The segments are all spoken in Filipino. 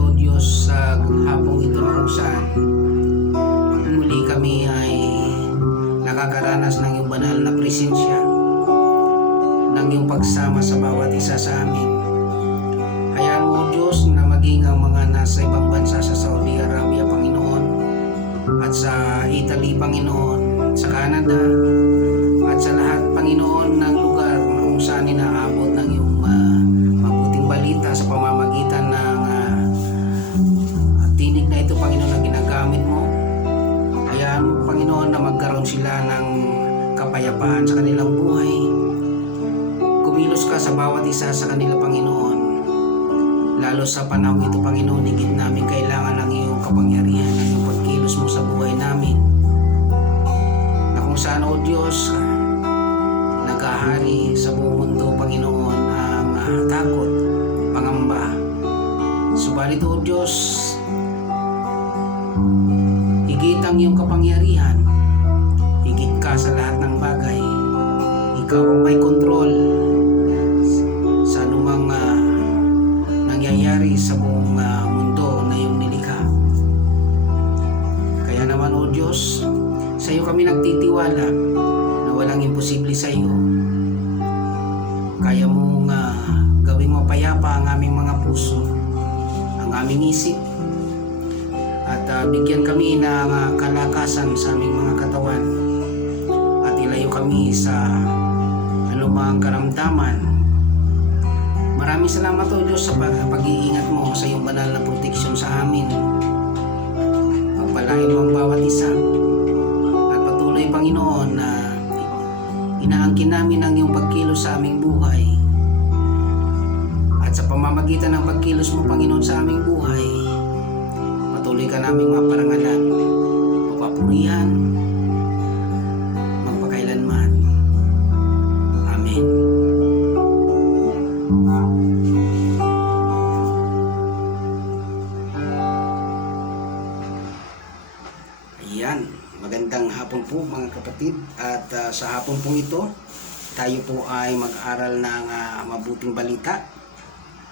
o Diyos sa hapong ito na kung saan muli kami ay nakakaranas ng iyong banal na presensya, ng iyong pagsama sa bawat isa sa amin. Hayaan mo o Diyos na maging ang mga nasa ibang bansa sa Saudi Arabia, Panginoon, at sa Italy, Panginoon, sa Canada, at sa lahat, Panginoon, ng lugar kung saan inaabot ng iyong mabuting balita sa pamamagitan ng tinig na ito, Panginoon, na ginagamit mo. Hayaan mo, Panginoon, na magkaroon sila ng kapayapaan sa kanilang buhay. Kumilos ka sa bawat isa sa kanila, Panginoon. Lalo sa panahon ito, Panginoon, higit namin kailangan ng iyong kapangyarihan, ng iyong pagkilos mo sa buhay namin. Na kung saan, O Diyos, nagahari sa buong mundo, Panginoon, ang takot, pangamba. Subalit, O Diyos, higit ang iyong kapangyarihan, higit ka sa lahat ng bagay. Ikaw ang may kontrol sa anumang nangyayari sa buong mundo na iyong nilikha. Kaya naman, O Diyos, sa iyo kami nagtitiwala na walang imposible sa iyo. Kaya mong gawing mapayapa ang aming mga puso, ang aming isip, at bigyan kami ng kalakasan sa aming mga katawan, at ilayo kami sa anumang karamdaman. Maraming salamat, O Diyos, sa pag-iingat mo sa iyong banal na proteksyon sa amin. Pagpalain mo ang bawat isa, at patuloy, Panginoon, na inaangkin namin ang iyong pagkilos sa aming buhay. At sa pamamagitan ng pagkilos mo, Panginoon, sa aming buhay, patuloy ka naming maparangalan, mapapurihan, magpakailanman. Amen. Ayan, magandang hapon po mga kapatid, at sa hapon pong ito tayo po ay mag-aral ng mabuting balita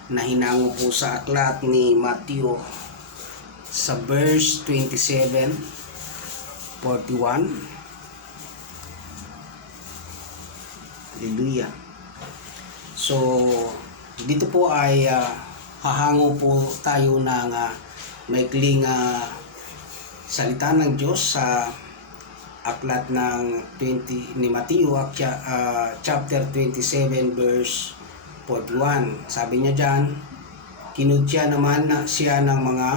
na hinango po sa aklat ni Matthew sa verse 27, 41. Hallelujah. So dito po ay hahango po tayo ng maikling salita ng Diyos sa aklat ng ni Matthew, chapter 27 verse 41. Sabi niya diyan, kinudya naman siya ng mga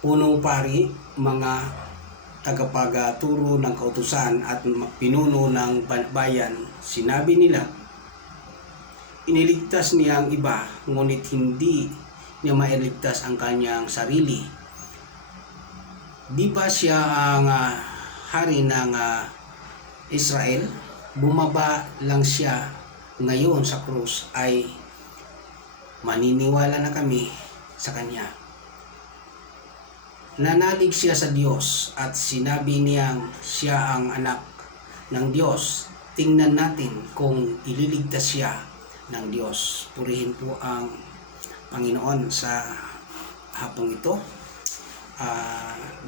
punong pari, mga tagapagturo ng kautusan at pinuno ng bayan. Sinabi nila, iniligtas niya ang iba, ngunit hindi niya mailigtas ang kanyang sarili. Di ba siya ang hari ng Israel? Bumaba lang siya ngayon sa krus, ay maniniwala na kami sa kanya. Nanalig siya sa Diyos at sinabi niyang siya ang anak ng Diyos. Tingnan natin kung ililigtas siya ng Diyos. Purihin po ang Panginoon sa hapong ito.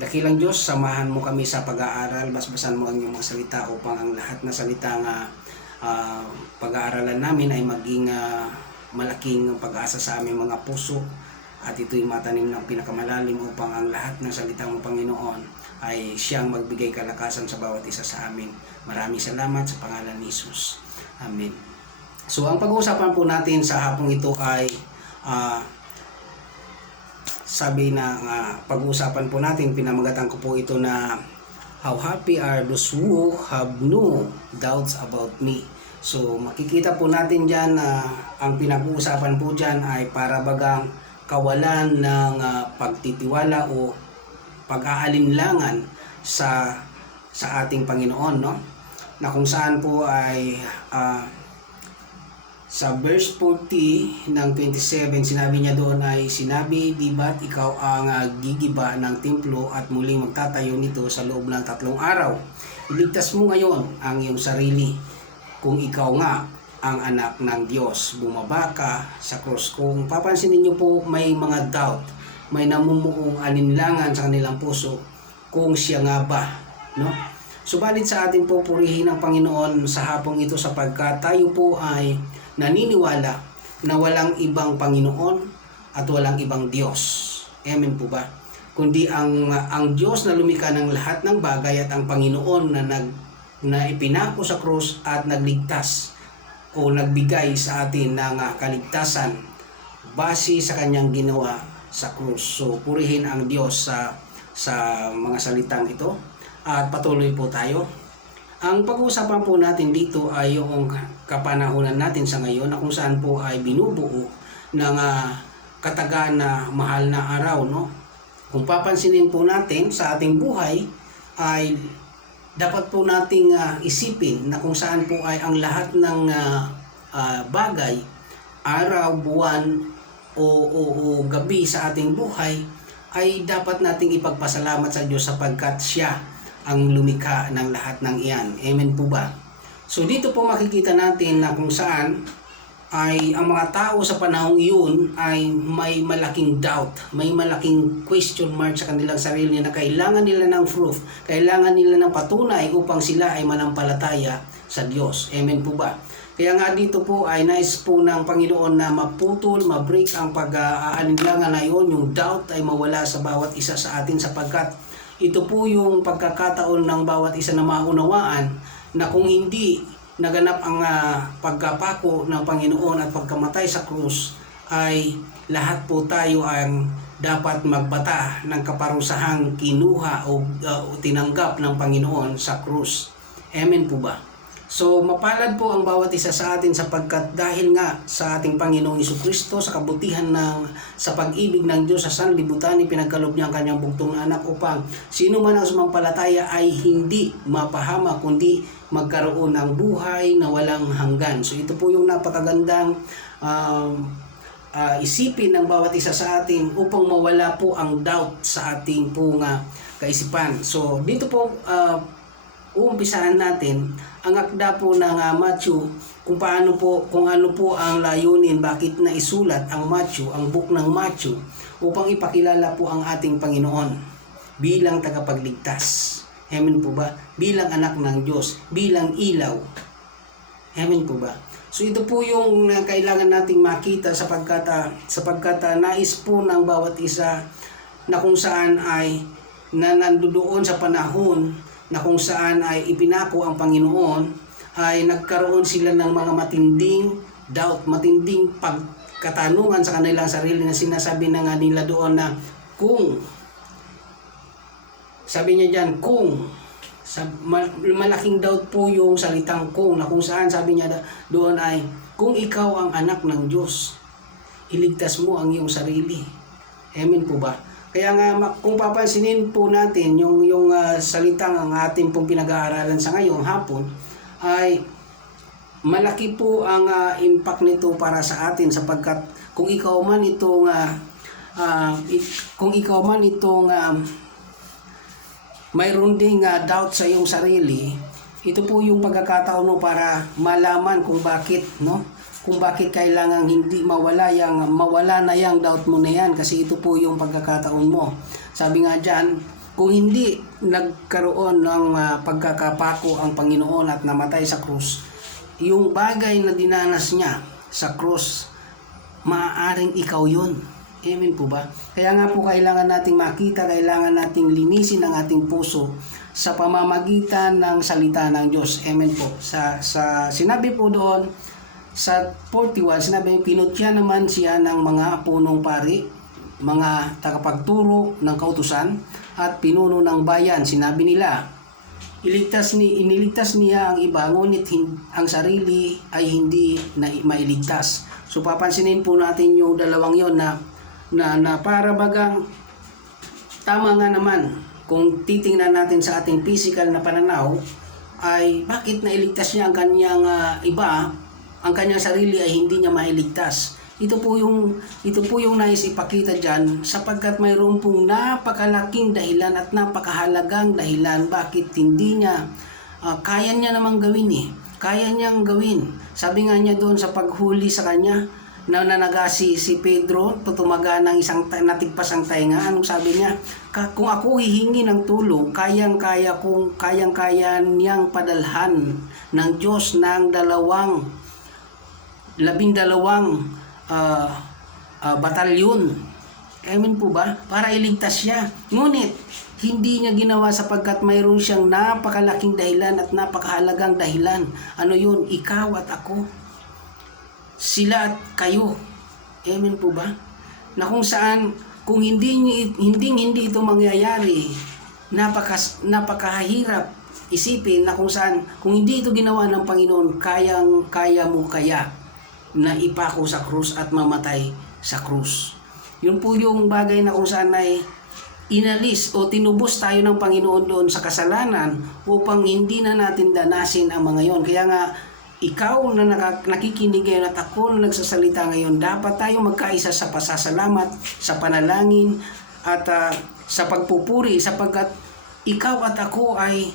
Dakilang Diyos, samahan mo kami sa pag-aaral. Basbasan mo ang iyong mga salita upang ang lahat na salita nga pag-aaralan namin ay maging malaking pag-asa sa aming mga puso, at ito'y matanim ng pinakamalalim upang ang lahat ng salita mo, Panginoon, ay siyang magbigay kalakasan sa bawat isa sa amin. Maraming salamat sa pangalan ni Jesus. Amen. So ang pag-uusapan po natin sa hapong ito ay sabi na pag-uusapan po natin, pinamagatan ko po ito na how happy are those who have no doubts about me. So makikita po natin dyan na ang pinag-uusapan po dyan ay para bagang kawalan ng pagtitiwala o pag-aalinlangan sa ating Panginoon, no? Na kung saan po ay sa verse 40 ng 27, sinabi niya doon ay sinabi, di ba't ikaw ang gigiba ng templo at muling magtatayo nito sa loob ng 3 araw? Iligtas mo ngayon ang iyong sarili kung ikaw nga ang anak ng Diyos. Bumaba ka sa cross. Kung papansinin niyo po, may mga doubt may namumuong alinlangan sa kanilang puso kung siya nga ba, no? Subalit sa atin po purihin ang Panginoon sa hapong ito sapagkat tayo po ay naniniwala na walang ibang Panginoon at walang ibang Diyos. Amen po ba? Kundi ang Diyos na lumikha ng lahat ng bagay at ang Panginoon na ipinako sa krus at nagligtas o nagbigay sa atin ng kaligtasan base sa kanyang ginawa sa krus. So purihin ang Diyos sa mga salitang ito at patuloy po tayo. Ang pag-uusapan po natin dito ay yung kapanahunan natin sa ngayon na kung saan po ay binubuo ng katagaan na mahal na araw, no? Kung papansinin po natin sa ating buhay ay dapat po nating isipin na kung saan po ay ang lahat ng bagay, araw, buwan o gabi sa ating buhay ay dapat nating ipagpasalamat sa Diyos sapagkat siya ang lumikha ng lahat ng iyan. Amen po ba? So dito po makikita natin na kung saan ay ang mga tao sa panahong iyon ay may malaking doubt, may malaking question mark sa kanilang sarili na kailangan nila ng proof, kailangan nila ng patunay upang sila ay manampalataya sa Diyos. Amen po ba? Kaya nga dito po ay nais po ng Panginoon na maputol, mabreak ang pag-aalinlangan na iyon, yung doubt ay mawala sa bawat isa sa atin sapagkat ito po yung pagkakataon ng bawat isa na maunawaan na kung hindi naganap ang pagkapako ng Panginoon at pagkamatay sa krus ay lahat po tayo ang dapat magbata ng kaparusahang kinuha o tinanggap ng Panginoon sa krus. Amen po ba? So mapalad po ang bawat isa sa atin sapagkat dahil nga sa ating Panginoong Jesucristo sa kabutihan sa pag-ibig ng Diyos sa sanlibutan ipinagkaloob niya ang kanyang bugtong na anak upang sino man ang sumampalataya ay hindi mapahama kundi magkaroon ng buhay na walang hanggan. So ito po yung napakagandang isipin ng bawat isa sa atin upang mawala po ang doubt sa ating pong kaisipan. So dito po uumpisahan natin ang akda po ng Matthew kung ano po ang layunin, bakit na isulat ang Matthew, ang book ng Matthew upang ipakilala po ang ating Panginoon bilang tagapagligtas. Amen po ba? Bilang anak ng Diyos, bilang ilaw. Amen po ba? So ito po yung kailangan nating makita sapagkat nais po ng bawat isa na kung saan ay nandoon sa panahon na kung saan ay ipinako ang Panginoon ay nagkaroon sila ng mga matinding doubt, matinding pagkatanungan sa kanilang sarili na sinasabi na nga nila doon na kung, sabi niya dyan, kung, malaking doubt po yung salitang kung, na kung saan sabi niya doon ay kung ikaw ang anak ng Diyos, iligtas mo ang iyong sarili. Amen po ba? Kaya nga kung papansinin po natin yung salitang ang ating pong pinag-aaralan sa ngayong hapon ay malaki po ang impact nito para sa atin sapagkat kung ikaw man itong mayroon ding doubt sa iyong sarili, ito po yung pagkakataon mo para malaman kung bakit, no? Kung bakit kailangan hindi mawala na yang doubt mo na yan kasi ito po yung pagkakataon mo. Sabi nga dyan, kung hindi nagkaroon ng pagkakapako ang Panginoon at namatay sa krus, yung bagay na dinanas niya sa krus, maaaring ikaw yun. Amen po ba? Kaya nga po kailangan nating makita, kailangan nating linisin ang ating puso sa pamamagitan ng salita ng Diyos. Amen po. Sa sinabi po doon, sa 41, sinabi, pinutya naman siya ng mga punong pari, mga tagapagturo ng kautusan, at pinuno ng bayan. Sinabi nila, iniligtas niya ang iba, ngunit ang sarili ay hindi na mailigtas. So papansinin po natin yung dalawang yon na para bagang tama nga naman kung titingnan natin sa ating physical na pananaw, ay bakit nailigtas niya ang kanyang iba, ang kanyang sarili ay hindi niya mailigtas. Ito po yung nais ipakita diyan sapagkat mayroon pong napakalaking dahilan at napakahalagang dahilan bakit hindi niya kaya niya namang gawin Kaya niyang gawin. Sabi nga niya doon sa paghuli sa kanya, na nanagasi si Pedro, tutumaga ng isang natigpas ang tainga. Anong sabi niya? Kung ako hihingi ng tulong, kayang-kaya niyang padalhan ng Diyos ng 12 batalyon. Amen po ba? Para iligtas siya. Ngunit, hindi niya ginawa sapagkat mayroon siyang napakalaking dahilan at napakahalagang dahilan. Ano yun? Ikaw at ako. Sila at kayo. Amen po ba? Na kung saan, kung hindi ito mangyayari, napakahirap isipin na kung saan, kung hindi ito ginawa ng Panginoon, kaya mo kaya na ipako sa krus at mamatay sa krus. Yun po yung bagay na kung saan ay inalis o tinubos tayo ng Panginoon doon sa kasalanan upang hindi na natin danasin ang mga yon. Kaya nga, ikaw na nakikinig ngayon at ako na nagsasalita ngayon, dapat tayo magkaisa sa pasasalamat, sa panalangin at sa pagpupuri sapagkat ikaw at ako ay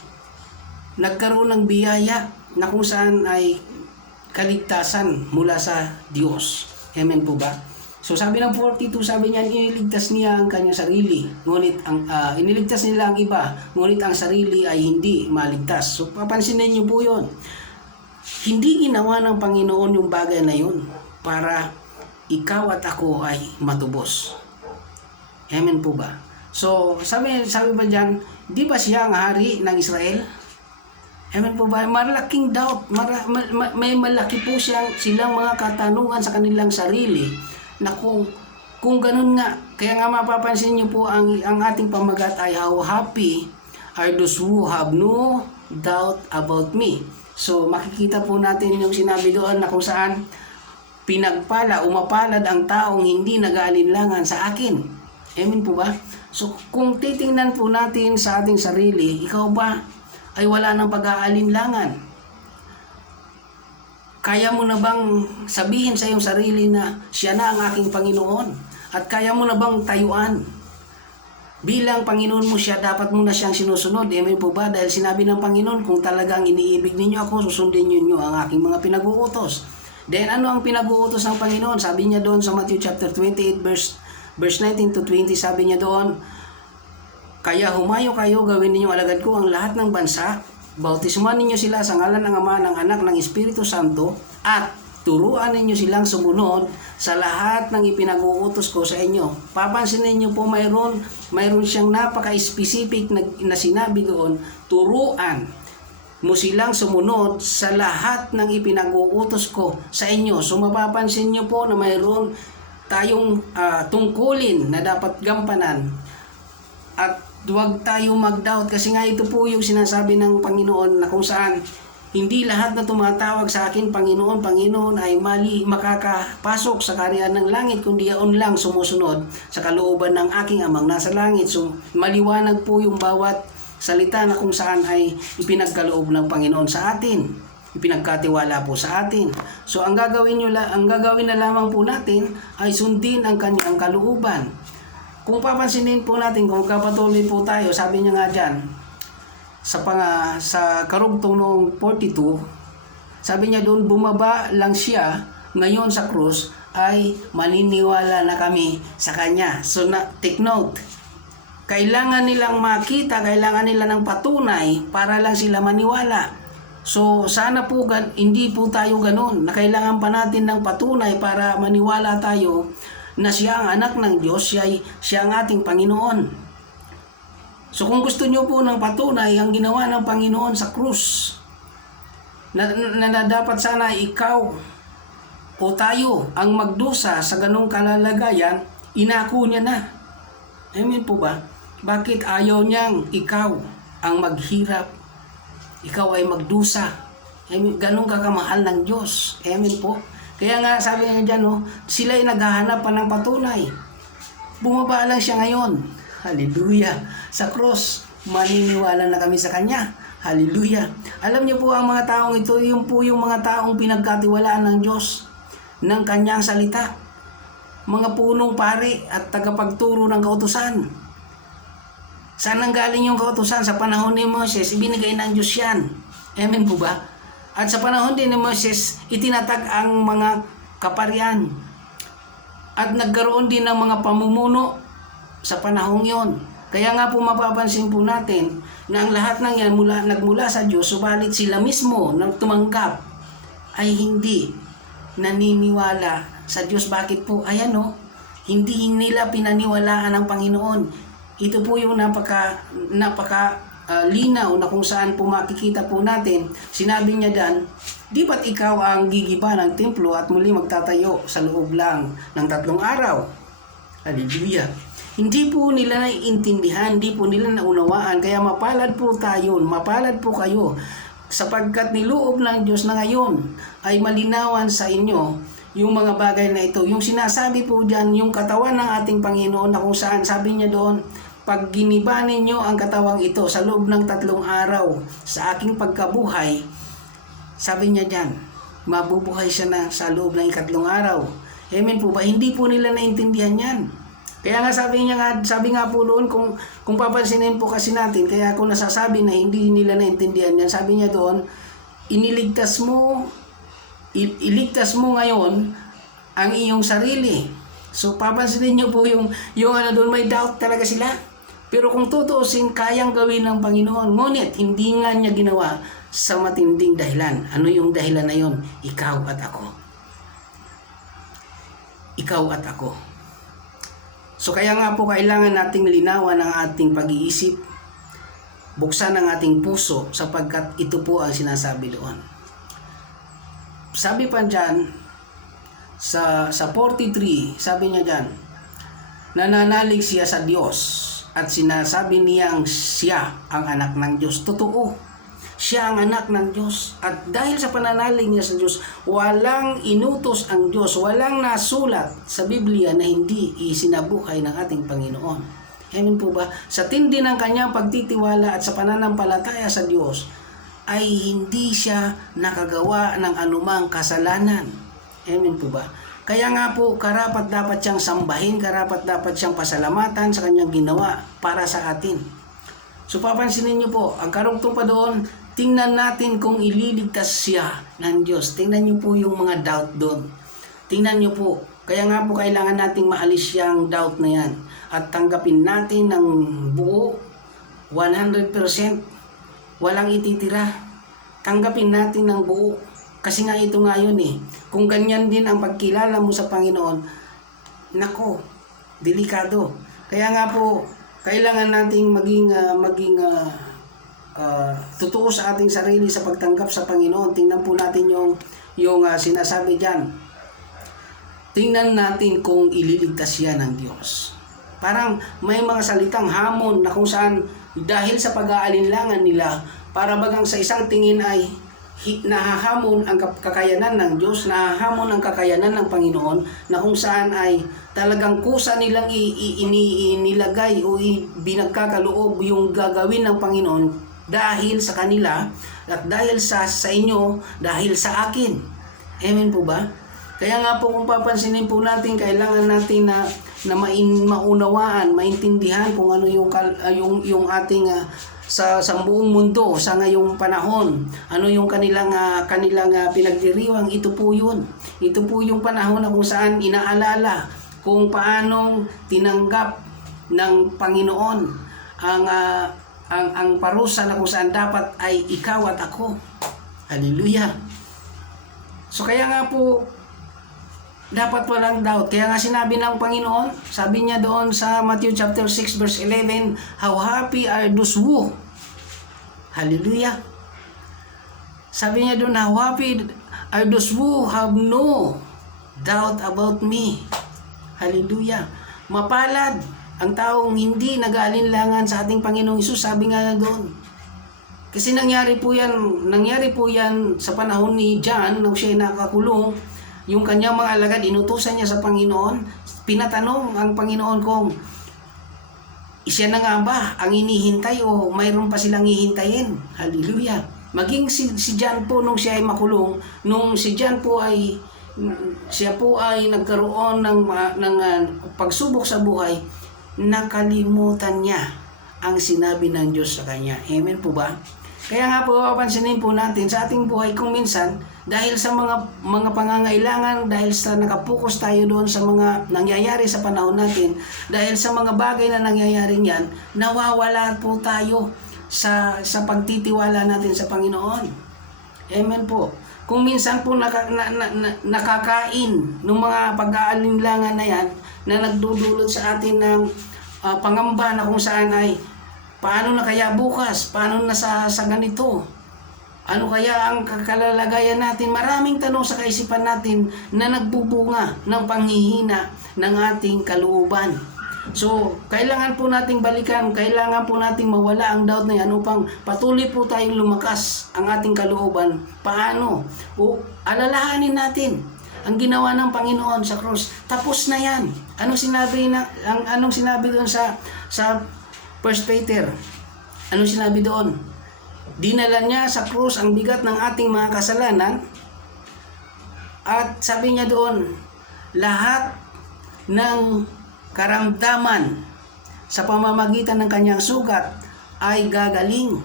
nagkaroon ng biyaya na kung saan ay kaligtasan mula sa Diyos. Amen po ba? So sabi ng 42, sabi niya, iniligtas niya ang kanyang sarili, ngunit iniligtas nila ang iba, ngunit ang sarili ay hindi maligtas. So papansinin niyo po yun. Hindi ginawa ng Panginoon yung bagay na yun para ikaw at ako ay matubos. Amen po ba? So sabi ba dyan, di ba siya ang hari ng Israel? Amen po ba? Malaking doubt, may malaki po silang mga katanungan sa kanilang sarili na kung ganun nga, kaya nga mapapansin niyo po ang ating pamagat ay how happy are those who have no doubt about me. So makikita po natin yung sinabi doon na kung saan umapalad ang taong hindi nag-aalinlangan sa akin. Amen po ba? So kung titingnan po natin sa ating sarili, ikaw ba ay wala ng pag-aalinlangan? Kaya mo na bang sabihin sa iyong sarili na siya na ang aking Panginoon? At kaya mo na bang tayuan? Bilang Panginoon mo siya, dapat mo na siyang sinusunod. Amen po ba? Dahil sinabi ng Panginoon, kung talagang iniibig ninyo ako, susundin ninyo ang aking mga pinag-uutos. Then ano ang pinag-uutos ng Panginoon? Sabi niya doon sa Matthew chapter 28 verse 19 to 20, sabi niya doon, kaya humayo kayo, gawin ninyong alagad ko ang lahat ng bansa, bautismuhan ninyo sila sa ngalan ng Ama, ng Anak, ng Espiritu Santo, at turuan ninyo silang sumunod sa lahat ng ipinag-uutos ko sa inyo. Papansinin niyo po, mayroon siyang napaka-specific na sinabi doon, turuan mo silang sumunod sa lahat ng ipinag-uutos ko sa inyo. So mapapansin niyo po na mayroon tayong tungkulin na dapat gampanan at huwag tayong mag-doubt kasi nga ito po yung sinasabi ng Panginoon na kung saan hindi lahat na tumatawag sa akin, Panginoon, Panginoon, ay makakapasok sa kaharian ng langit, kundi yaon lang sumusunod sa kalooban ng aking Amang nasa langit. So, maliwanag po yung bawat salita na kung saan ay ipinagkaloob ng Panginoon sa atin. Ipinagkatiwala po sa atin. So, ang gagawin na lamang po natin ay sundin ang kanyang kalooban. Kung papansinin po natin, kung kapatuloy po tayo, sabi niya nga dyan, sa karugtong noong 42, sabi niya doon, bumaba lang siya ngayon sa krus ay maniniwala na kami sa kanya. So take note, kailangan nilang makita, kailangan nila ng patunay para lang sila maniwala. So sana po hindi po tayo ganun, na kailangan pa natin ng patunay para maniwala tayo na siya ang anak ng Diyos, siya ang ating Panginoon. So kung gusto nyo po ng patunay, ang ginawa ng Panginoon sa krus, na dapat sana ikaw o tayo ang magdusa sa ganong kalalagayan, inako niya na. Amen po ba? Bakit ayaw niyang ikaw ang maghirap, ikaw ay magdusa? Amen? Ganong kakamahal ng Diyos. Amen po? Kaya nga sabi niya dyan, sila ay naghahanap pa ng patunay. Bumaba lang siya ngayon. Hallelujah. Sa cross, maniniwala na kami sa Kanya. Hallelujah. Alam niyo po ang mga taong ito, yung mga taong pinagkatiwalaan ng Diyos, ng Kanyang salita. Mga punong pari at tagapagturo ng kautusan. Saan nanggaling yung kautusan? Sa panahon ni Moses, ibinigay ng Diyos yan. Amen po ba? At sa panahon din ni Moses, itinatag ang mga kaparian, At nagkaroon din ng mga pamumuno sa panahong yon. Kaya nga po mapapansin po natin na ang lahat ng yan nagmula sa Diyos, subalit sila mismo nang tumanggap ay hindi naniniwala sa Diyos. Bakit po? Ayan o, hindi nila pinaniwalaan ang Panginoon. Ito po yung napaka linaw na kung saan po makikita po natin. Sinabi niya dan, di ba't ikaw ang gigiba ng templo at muli magtatayo sa loob lang ng 3 araw? Hallelujah. Hindi po nila naiintindihan, hindi po nila naunawaan. Kaya mapalad po tayo, mapalad po kayo, sapagkat niloob ng Diyos na ngayon ay malinawan sa inyo yung mga bagay na ito. Yung sinasabi po dyan, yung katawan ng ating Panginoon na kung saan sabi niya doon, pag giniba ninyo ang katawang ito sa loob ng 3 araw sa aking pagkabuhay, sabi niya dyan, mabubuhay siya na sa loob ng 3 araw. Amen po ba? Hindi po nila naintindihan yan. Kaya nga sabi nga po noon, kung papansinin po kasi natin, kaya ako nasasabi na hindi nila naintindihan yan. Sabi niya doon, iligtas mo ngayon ang iyong sarili. So papansinin niyo po yung doon, may doubt talaga sila. Pero kung tutuusin, kayang gawin ng Panginoon. Ngunit hindi nga niya ginawa sa matinding dahilan. Ano yung dahilan na yon? Ikaw at ako. Ikaw at ako. So kaya nga po kailangan nating linawan ang ating pag-iisip, buksan ang ating puso, sapagkat ito po ang sinasabi doon. Sabi pa dyan, sa 43, sabi niya dyan, nananalig siya sa Diyos at sinasabi niyang siya ang anak ng Diyos. Totoo, siya ang anak ng Diyos. At dahil sa pananalig niya sa Diyos, walang inutos ang Diyos, walang nasulat sa Biblia na hindi isinabuhay ng ating Panginoon. Amen po ba? Sa tindi ng kanyang pagtitiwala at sa pananampalataya sa Diyos, ay hindi siya nakagawa ng anumang kasalanan. Amen po ba? Kaya nga po, karapat dapat siyang sambahin, karapat dapat siyang pasalamatan sa kanyang ginawa para sa atin. So papansinin niyo po, ang karugtong pa doon, tingnan natin kung ililigtas siya ng Diyos. Tingnan niyo po yung mga doubt doon. Tingnan niyo po. Kaya nga po kailangan nating maalis yung doubt na yan. At tanggapin natin ng buo, 100%. Walang ititira. Tanggapin natin ng buo. Kasi nga ito nga yun eh. Kung ganyan din ang pagkilala mo sa Panginoon, nako, delikado. Kaya nga po, kailangan nating maging totoo sa ating sarili sa pagtanggap sa Panginoon. Tingnan po natin yung sinasabi diyan. Tingnan natin kung ililigtas siya ng Diyos. Parang may mga salitang hamon na kung saan dahil sa pag-aalinlangan nila, para bagang sa isang tingin ay nahahamon ang kakayanan ng Diyos, nahahamon ang kakayanan ng Panginoon, na kung saan ay talagang kusa nilang inilagay o binagkakaloob yung gagawin ng Panginoon dahil sa kanila at dahil sa inyo, dahil sa akin. Amen po ba? Kaya nga po kung papansinin po natin, kailangan natin na maunawaan, maintindihan kung ano yung ating sa buong mundo sa ngayong panahon. Ano yung kanilang pinagdiriwang, ito po yun. Ito po yung panahon na kung saan inaalala kung paanong tinanggap ng Panginoon ang parusa na kung saan dapat ay ikaw at ako. Hallelujah. So kaya nga po, dapat walang doubt. Kaya nga sinabi ng Panginoon, sabi niya doon sa Matthew chapter 6 verse 11, how happy are those who, hallelujah. Sabi niya doon, how happy are those who have no doubt about me. Hallelujah. Mapalad ang taong hindi nag-aalinlangan sa ating Panginoong Hesus. Sabi nga doon. Kasi nangyari po yan sa panahon ni John nung siya nakakulong. Yung kanyang mga alagad, inutusan niya sa Panginoon. Pinatanong ang Panginoon kung siya na nga ba ang inihintay o mayroon pa silang hihintayin. Hallelujah. Maging si John po nung siya ay makulong, nung si John po ay nagkaroon ng pagsubok sa buhay, nakalimutan niya ang sinabi ng Diyos sa kanya. Amen po ba? Kaya nga po, papansinin po natin sa ating buhay kung minsan, dahil sa mga pangangailangan, dahil sa nakapokus tayo doon sa mga nangyayari sa panahon natin, dahil sa mga bagay na nangyayari niyan, nawawala po tayo sa pagtitiwala natin sa Panginoon. Amen po. Kung minsan po nakakain ng mga pag-aalinlangan na yan, na nagdudulot sa atin ng pangamba na kung saan ay, paano na kaya bukas? Paano na sa ganito? Ano kaya ang kalalagayan natin? Maraming tanong sa kaisipan natin na nagbubunga ng panghihina ng ating kalooban. So, kailangan po nating balikan, kailangan po nating mawala ang doubt na yan upang patuloy po tayong lumakas ang ating kalooban. Paano? O alalahanin natin ang ginawa ng Panginoon sa krus. Tapos na yan. Anong sinabi doon sa 1 Peter? Anong sinabi doon? Dinala niya sa krus ang bigat ng ating mga kasalanan, at sabi niya doon, lahat ng karamdaman sa pamamagitan ng kanyang sugat ay gagaling.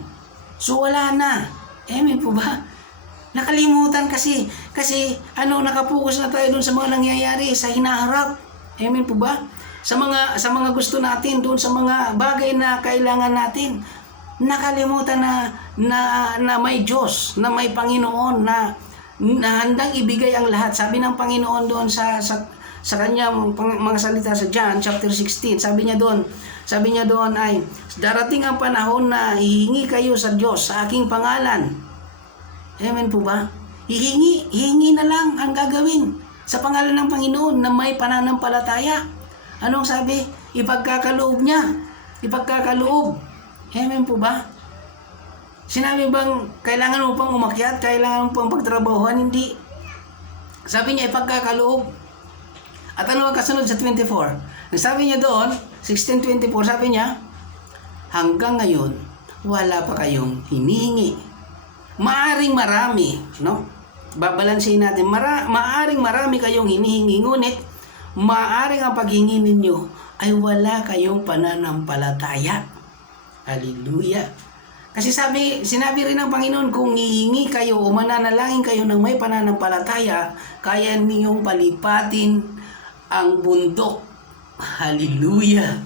So wala na. Amen po ba? Nakalimutan kasi nakapokus na tayo doon sa mga nangyayari sa hinaharap. Amen po ba? Sa mga gusto natin, doon sa mga bagay na kailangan natin. Nakalimutan na may Diyos, na may Panginoon na handang ibigay ang lahat. Sabi ng Panginoon doon sa kanyang mga salita sa John chapter 16, sabi niya doon ay, darating ang panahon na hihingi kayo sa Diyos sa aking pangalan. Amen po ba? Hihingi na lang ang gagawin sa pangalan ng Panginoon na may pananampalataya. Anong sabi? Ipagkakaloob niya. Ipagkakaloob. Amen po ba? Sinabi bang kailangan mo pang umakyat? Kailangan mo pang pagtrabahuan? Hindi. Sabi niya ipagkakaloob. At ano ang kasunod sa 24? Sabi niya doon, 16:24, sabi niya, hanggang ngayon, wala pa kayong hinihingi. Maaring marami, no? Babalansin natin, maaring marami kayong hinihingi, ngunit maaring ang paghingi ninyo ay wala kayong pananampalataya. Hallelujah. Kasi sinabi rin ng Panginoon, kung hihingi kayo o mananalangin kayo ng may pananampalataya, kaya niyong palipatin ang bundok. Hallelujah.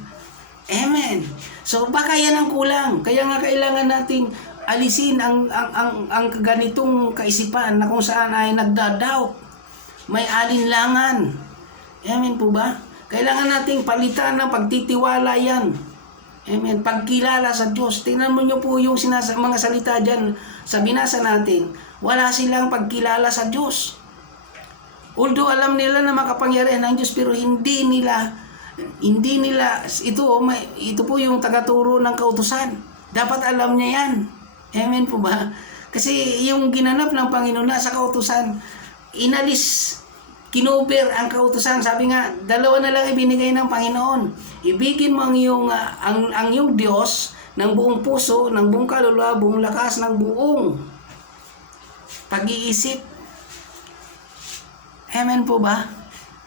Amen. So baka yan ang kulang. Kaya nga kailangan nating alisin ang ganitong kaisipan na kung saan ay nagdadoubt, may alinlangan. Amen po ba? Kailangan nating palitan ng pagtitiwala yan. Amen. Pagkilala sa Diyos. Tingnan mo nyo po yung mga salita dyan sa binasa natin. Wala silang pagkilala sa Diyos. Although alam nila na makapangyarihan ng Diyos, pero hindi nila ito po yung tagaturo ng kautusan. Dapat alam niya yan. Amen po ba? Kasi yung ginanap ng Panginoon na sa kautusan, kinover ang kautusan. Sabi nga, dalawa na lang ibinigay ng Panginoon. Ibigin mo ang iyong Diyos ng buong puso, ng buong kaluluwa, buong lakas, ng buong pag-iisip. Amen po ba?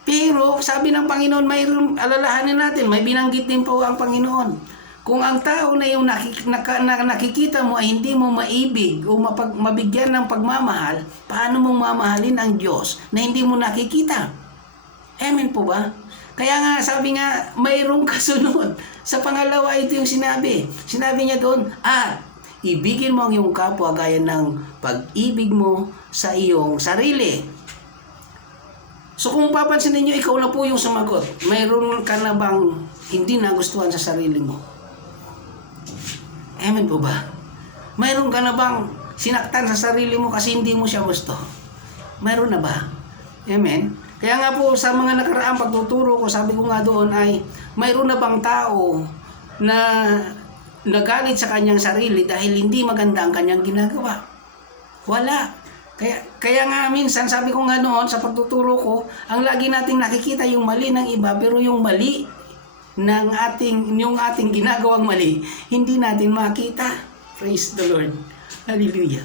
Pero sabi ng Panginoon, may alalahanin natin, may binanggit din po ang Panginoon. Kung ang tao na yung nakikita mo ay hindi mo maibig o mabigyan ng pagmamahal, paano mong mamahalin ang Diyos na hindi mo nakikita? Amen po ba? Kaya nga, sabi nga, mayroong kasunod. Sa pangalawa, ito yung sinabi. Sinabi niya doon, ibigin mo ang iyong kapwa gaya ng pag-ibig mo sa iyong sarili. So kung papansin ninyo, ikaw na po yung sumagot. Mayroon ka na bang hindi nagustuhan sa sarili mo? Amen po ba? Mayroon ka na bang sinaktan sa sarili mo kasi hindi mo siya gusto? Mayroon na ba? Amen? Kaya nga po sa mga nakaraang pagtuturo ko, sabi ko nga doon ay mayroon na bang tao na nagalit sa kanyang sarili dahil hindi maganda ang kanyang ginagawa? Wala. Kaya nga minsan sabi ko nga noon sa pagtuturo ko, ang lagi nating nakikita yung mali ng iba, pero yung mali ng yung ating ginagawang mali, hindi natin makita. Praise the Lord. Hallelujah.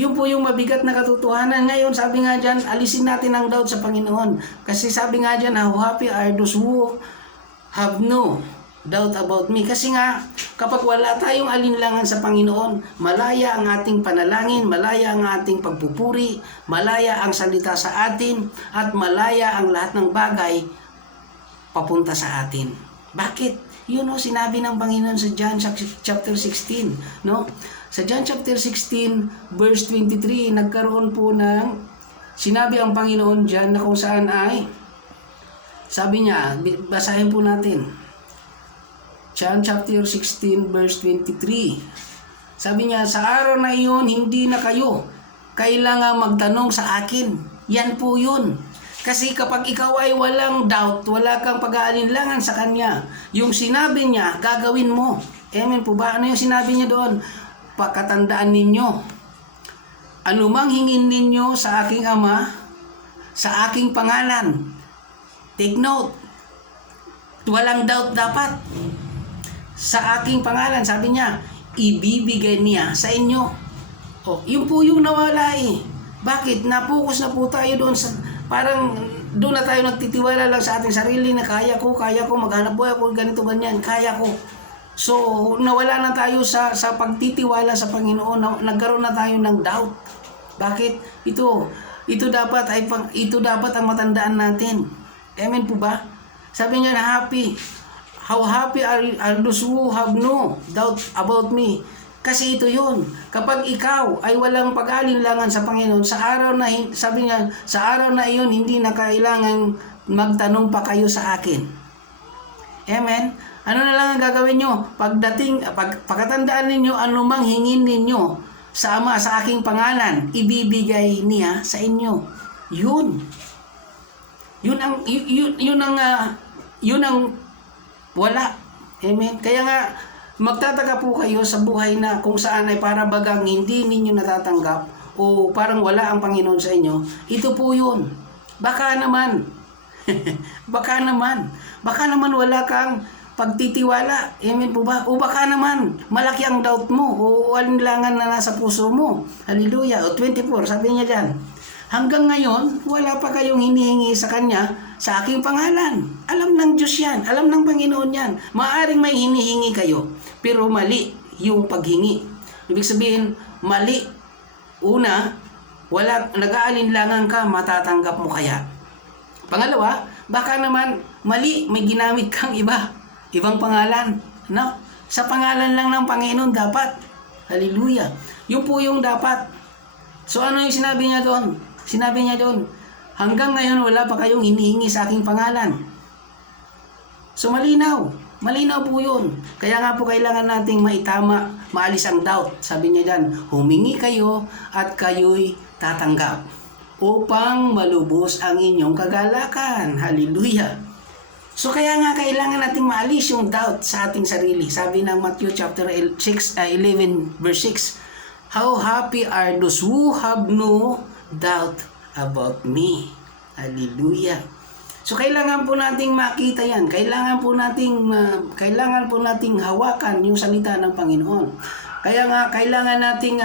Yun po yung mabigat na katotohanan. Ngayon, sabi nga dyan, alisin natin ang doubt sa Panginoon. Kasi sabi nga dyan, how happy are those who have no doubt about me. Kasi nga, kapag wala tayong alinlangan sa Panginoon, malaya ang ating panalangin, malaya ang ating pagpupuri, malaya ang salita sa atin, at malaya ang lahat ng bagay papunta sa atin. Bakit? Yun o, sinabi ng Panginoon sa John chapter 16, no? Sa John chapter 16, verse 23, nagkaroon po ng, sinabi ang Panginoon dyan na kung saan ay, sabi niya, basahin po natin. John chapter 16, verse 23. Sabi niya, sa araw na iyon, hindi na kayo kailangan magtanong sa akin. Yan po yun. Kasi kapag ikaw ay walang doubt, wala kang pag-aalinlangan sa Kanya, yung sinabi niya, gagawin mo. Amen po ba? Ano yung sinabi niya doon? Pakatandaan ninyo, anumang hingin ninyo sa aking Ama, sa aking pangalan, take note, walang doubt dapat. Sa aking pangalan, sabi niya, ibibigay niya sa inyo. O, yun po yung nawala eh. Bakit? Napokus na po tayo doon sa, parang doon na tayo nagtitiwala lang sa ating sarili na kaya ko, maghanap buhay ako, ganito, ganyan, kaya ko. So, nawala na tayo sa pagtitiwala sa Panginoon, nagkaroon na tayo ng doubt. Bakit? Ito dapat ang matandaan natin. Amen po ba? Sabi niya na happy. How happy are those who have no doubt about me. Kasi ito yun. Kapag ikaw ay walang pag-alinlangan sa Panginoon, sabi niya, sa araw na iyon, hindi na kailangan magtanong pa kayo sa akin. Amen? Ano na lang ang gagawin nyo? Pagkatandaan ninyo, anumang hingin ninyo sa Ama, sa aking pangalan, ibibigay niya sa inyo. Yun. Yun ang wala. Amen? Kaya nga, magtataka po kayo sa buhay na kung saan ay para bagang hindi ninyo natatanggap o parang wala ang Panginoon sa inyo. Ito po yun. Baka naman wala kang pagtitiwala. Amen po ba? O baka naman malaki ang doubt mo o alinlangan na nasa puso mo. Hallelujah. O 24, sabi niya dyan, hanggang ngayon, wala pa kayong hinihingi sa Kanya sa aking pangalan. Alam ng Diyos yan. Alam ng Panginoon yan. Maaring may hinihingi kayo, pero mali yung paghingi. Ibig sabihin, mali. Una, nag-aalinlangan ka, matatanggap mo kaya. Pangalawa, baka naman mali, may ginamit kang ibang pangalan. No? Sa pangalan lang ng Panginoon dapat. Hallelujah. Yun po yung dapat. So ano yung sinabi niya doon? Sinabi niya doon, hanggang ngayon wala pa kayong hinihingi sa aking pangalan. So malinaw po yun. Kaya nga po kailangan nating maitama, maalis ang doubt. Sabi niya dyan, humingi kayo at kayo'y tatanggap upang malubos ang inyong kagalakan. Hallelujah. So kaya nga kailangan nating maalis yung doubt sa ating sarili. Sabi ng Matthew chapter 11 verse 6, how happy are those who have no doubt about me. Hallelujah. So kailangan po nating makita yan. Kailangan po nating hawakan yung salita ng Panginoon. Kaya nga kailangan nating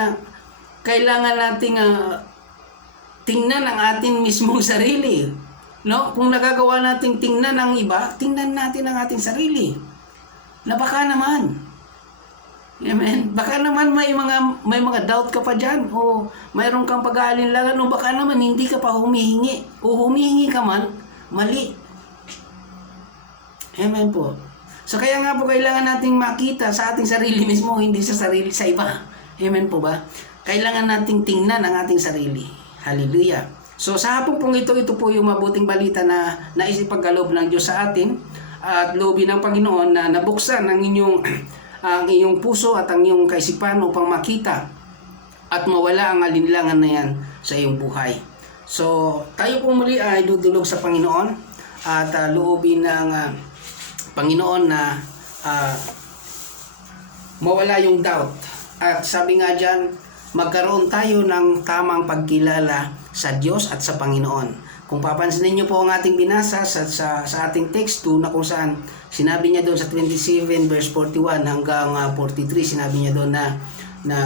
tingnan ang ating mismong sarili. No? Kung nagagawa nating tingnan ang iba, tingnan natin ang ating sarili. Na baka naman, amen. Baka naman may mga doubt ka pa diyan o mayroon kang pag-aalinlangan o baka naman hindi ka pa humihingi o humihingi ka man, mali. Amen po. So kaya nga po kailangan nating makita sa ating sarili mismo, hindi sa iba. Amen po ba? Kailangan nating tingnan ang ating sarili. Hallelujah. So sa hapon pong ito po yung mabuting balita na naisipagkaloob ng Diyos sa atin at loobin ng Panginoon na nabuksan ang iyong puso at ang iyong kaisipan upang makita at mawala ang alinlangan na yan sa iyong buhay. So, tayo po muli ay dudulog sa Panginoon at loobin ng Panginoon na mawala yung doubt. At sabi nga dyan, magkaroon tayo ng tamang pagkilala sa Diyos at sa Panginoon. Kung papansinin niyo po ang ating binasa sa ating text 2 na kung saan sinabi niya doon sa 27 verse 41 hanggang 43, sinabi niya doon na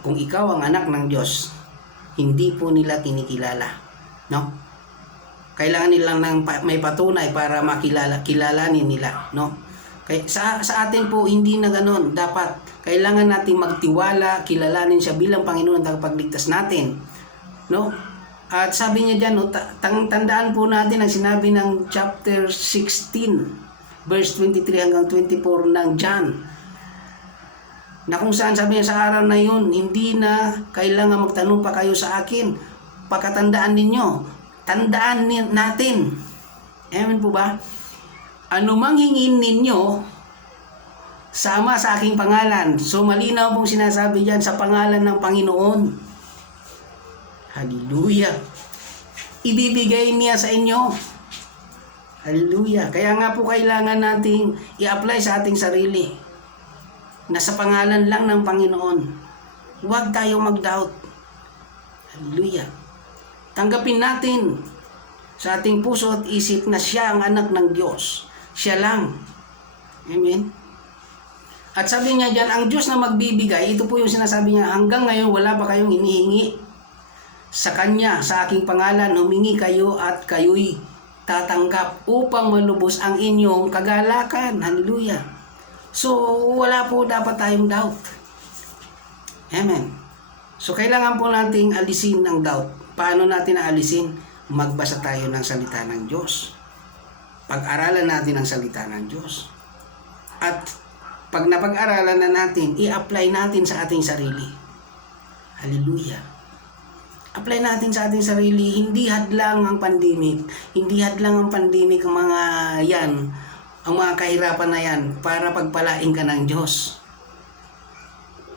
kung ikaw ang anak ng Diyos, hindi po nila kinikilala. No? Kailangan nilang may patunay para kilalanin nila. No? Kaya sa atin po, hindi na ganoon. Dapat, kailangan nating magtiwala, kilalanin siya bilang Panginoon at tagapagligtas natin. No? At sabi niya dyan, no, tandaan po natin ang sinabi ng chapter 16, verse 23 hanggang 24 ng John. Na kung saan sabi niya sa araw na yun, hindi na kailangan magtanong pa kayo sa akin. Pagkatandaan ninyo, tandaan natin. Amen po ba? Anumang hingin ninyo, sama sa aking pangalan. So malinaw pong sinasabi diyan sa pangalan ng Panginoon. Hallelujah. Ibibigay niya sa inyo. Hallelujah. Kaya nga po kailangan nating i-apply sa ating sarili na sa pangalan lang ng Panginoon. Huwag tayo mag-doubt. Hallelujah. Tanggapin natin sa ating puso at isip na siya ang anak ng Diyos. Siya lang. Amen. At sabi niya dyan, ang Diyos na magbibigay, ito po yung sinasabi niya, hanggang ngayon wala pa kayong hinihingi sa Kanya, sa aking pangalan, humingi kayo at kayo'y tatanggap upang malubos ang inyong kagalakan. Hallelujah. So, wala po dapat tayong doubt. Amen. So, kailangan po nating alisin ang doubt. Paano natin aalisin? Magbasa tayo ng salita ng Diyos. Pag-aralan natin ang salita ng Diyos. At pag napag-aralan na natin, i-apply natin sa ating sarili. Hallelujah. Apply natin sa ating sarili. Hindi hadlang ang pandemic. Hindi hadlang ang pandemic ang mga yan, ang mga kahirapan na yan, para pagpalain ka ng Diyos.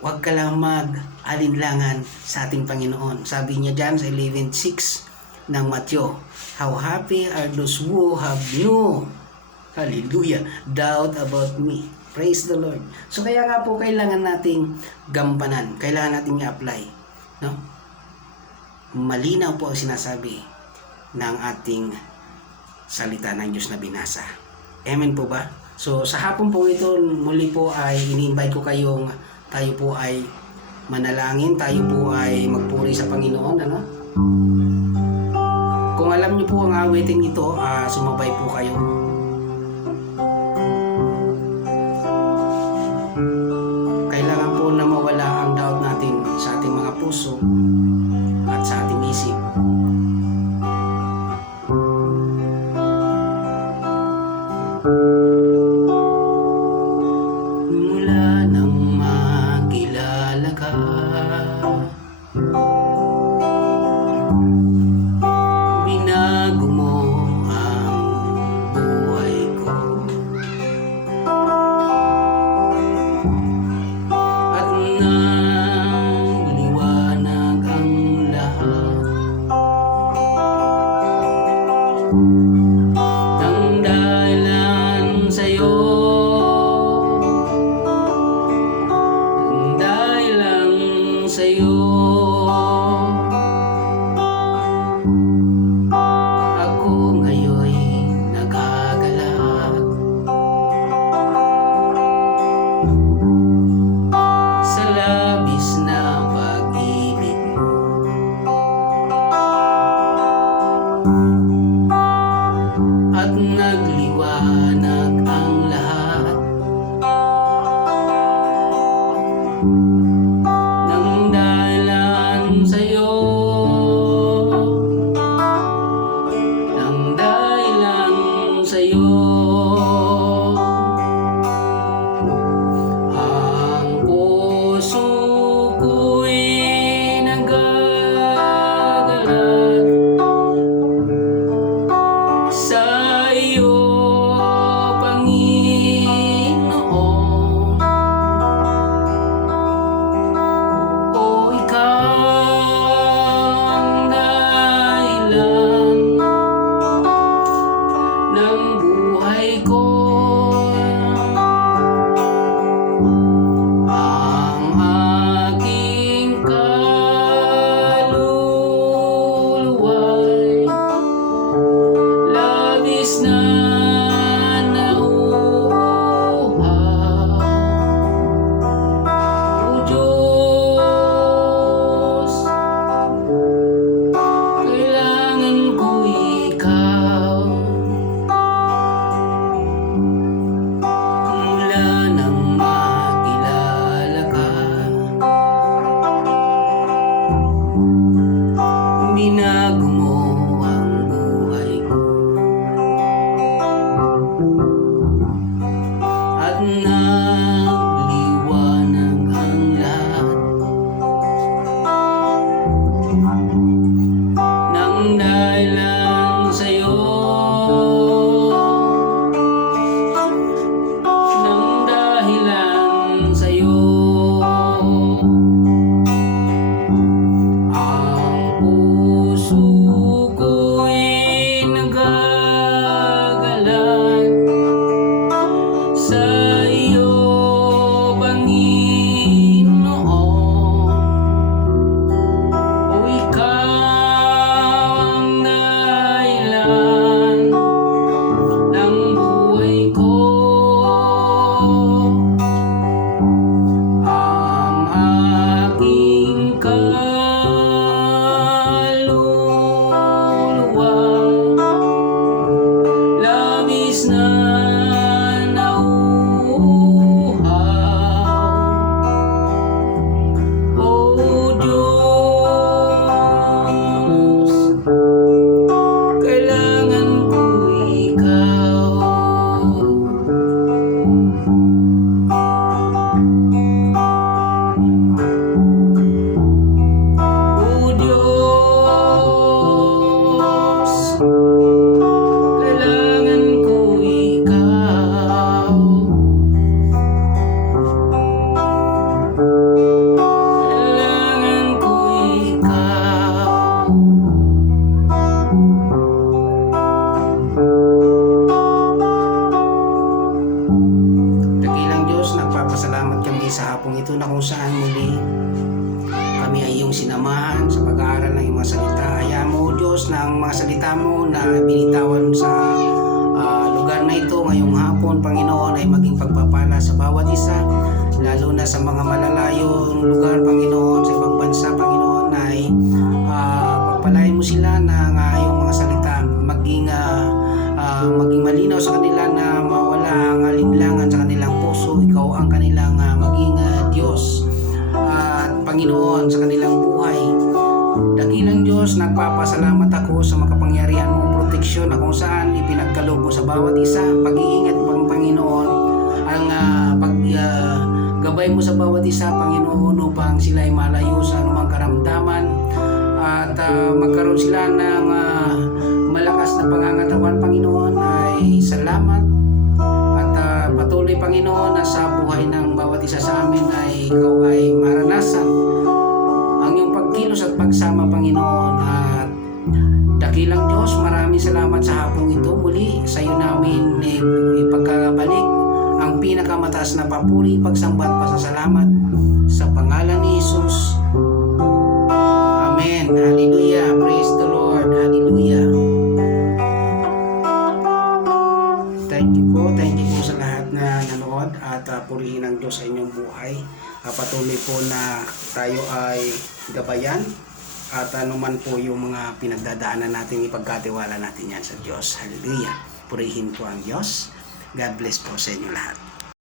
Huwag ka lang mag-alinlangan sa ating Panginoon. Sabi niya dyan sa 11:6 ng Matthew, how happy are those who have no, hallelujah, doubt about me. Praise the Lord. So kaya nga po kailangan nating gampanan. Kailangan nating i-apply. No? Malinaw po ang sinasabi ng ating salita ng Diyos na binasa. Amen po ba? So sa hapon po ito, muli po ay ini-invite ko kayong tayo po ay manalangin. Tayo po ay magpuri sa Panginoon. Ano? Kung alam niyo po ang awiting ito, sumabay po kayo. Kailangan po na mawala ang doubt natin sa ating mga puso at sa ating isip. Mula nang makilala ka, binago mo ang buhay ko. At nagliwanag ang lahat ng dahilan sa'yo. Ng dahilan sa'yo, ako ngayon nagagalak sa labis na pag-ibig mo. At nagliwanag ang lahat ng dahilan sa'yo. Ng dahilan sa'yo, ang puso ko'y nagagalat sa iyo, Panginoon. sa hapong ito na kung saan muli kami ay iyong sinamahan sa pag-aaral ng iyong mga salita. Hayaan mo, Diyos, na ang mga salita mo na binitawan sa lugar na ito ngayong hapon, Panginoon, ay maging pagpapala sa bawat isa, lalo na sa mga malalayong lugar, Panginoon, sa ibang bansa, Panginoon, ay pagpalain mo sila na ang iyong mga salita maging malinaw sa kanila, na mawala ang alinlangan sa kanilang puso. Ikaw ang kanilang maging Diyos at Panginoon sa kanilang buhay. Dakilang Diyos, nagpapasalamat ako sa makapangyarihan mong proteksyon na kung saan ipinagkaloob mo sa bawat isa. Pag-iingat mo, Panginoon, ang paggabay mo sa bawat isa, Panginoon, upang sila ay malayo sa anumang karamdaman at magkaroon sila ng malakas na pangangatawan, Panginoon. Ay salamat at patuloy, Panginoon, na sa buhay ng bawat isa sa amin ay ikaw ay maranasan ang iyong pagkilos at pagsama, Panginoon. At dakilang Diyos, maraming salamat sa hapong ito. Muli sa iyo namin ipagkakabalik ang pinakamataas na papuri, pagsamba at pasasalamat sa pangalan ni Jesus. Amen. Hallelujah. Praise the Lord. Hallelujah. Thank you po sa lahat na nanood at purihin ng Diyos sa inyong buhay. Patuloy po na tayo ay gabayan at anuman po yung mga pinagdadaanan natin, ipagkatiwala natin yan sa Diyos. Hallelujah. Purihin po ang Diyos. God bless po sa inyo lahat.